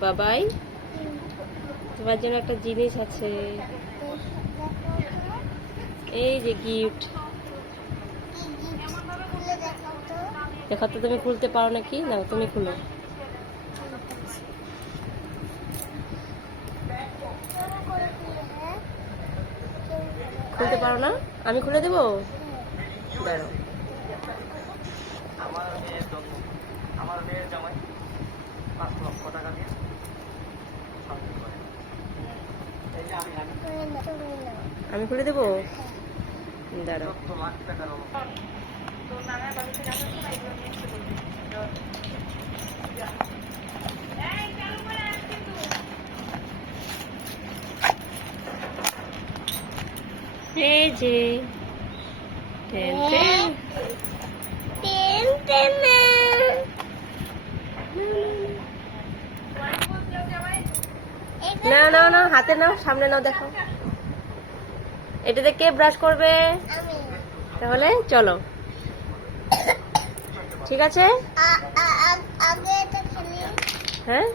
বাবাই তোমার জন্য একটা জিনিস আছে, এই যে গিফট। দেখো তো তুমি খুলতে পারো নাকি? না তুমি খুলো। খুলতে পারো না? আমি খুলে দেবো, দাঁড়াও। আমার মেয়ের জামাই 5 লক্ষ টাকা দিয়ে আমি খুলে দেবো, দাঁড়াও। লাখ টাকার এই যে টেন টেন। না না না, হাতে নাও, সামনে নাও, দেখো এটাতে কে ব্রাশ করবে? তাহলে চলো, ঠিক আছে। হ্যাঁ।